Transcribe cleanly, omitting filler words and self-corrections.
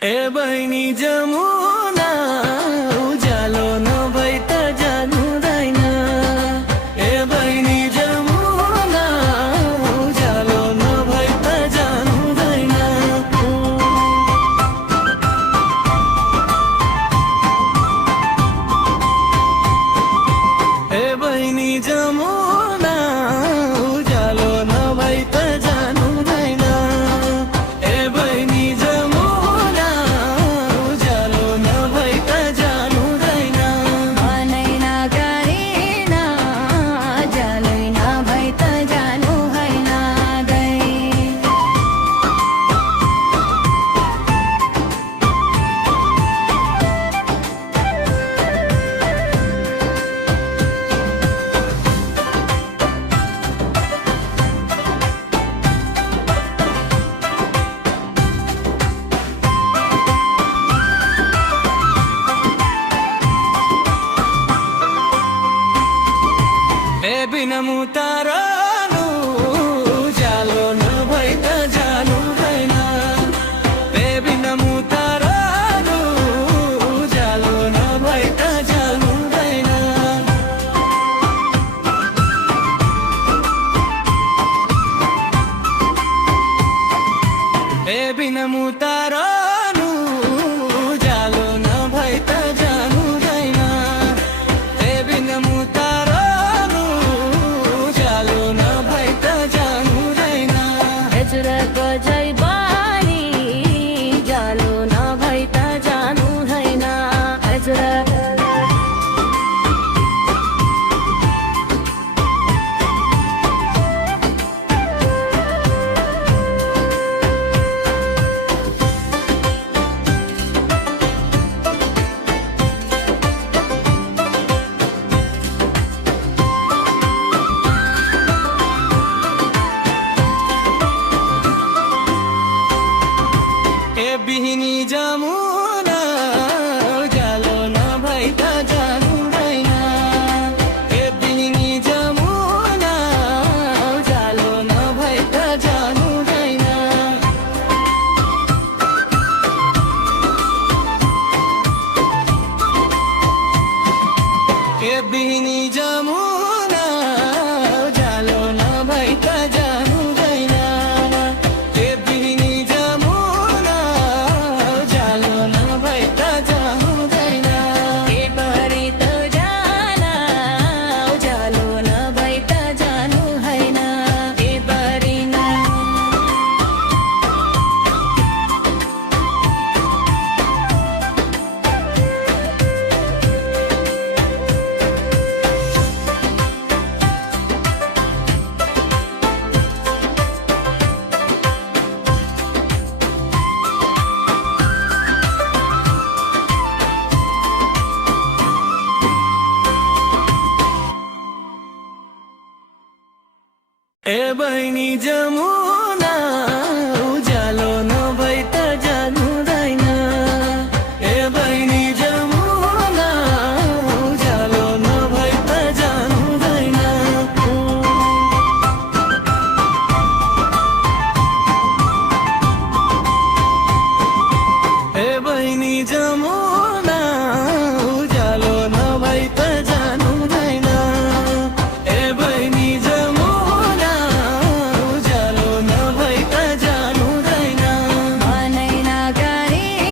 ए बहिनी जमुना उज्यालो नभई त जानुहुँदैन। ए बहिनी जमुना उज्यालो नभई त जानुहुँदैन। ए बहिनी जमुना उज्यालो नभई त जानुहुँदैन। ए बहिनी जमुना उज्यालो नभई त जानुहुँदैन। मनै नगरिन उज्यालै नभई त जानु होइन दै। ए बिना मुतारानु उज्यालो नभई त जानुहुँदैन। ए बिना मुतारानु उज्यालो नभई त जानुहुँदैन। ए बिना मुतारानु उज्यालो नभई त जानुहुँदैन। ए बिना मुतारानु उज्यालो नभई त जानुहुँदैन। हजुरको झै बानी उज्यालो नभई त जानु होइन। हजुर ए बिहिनी जमुना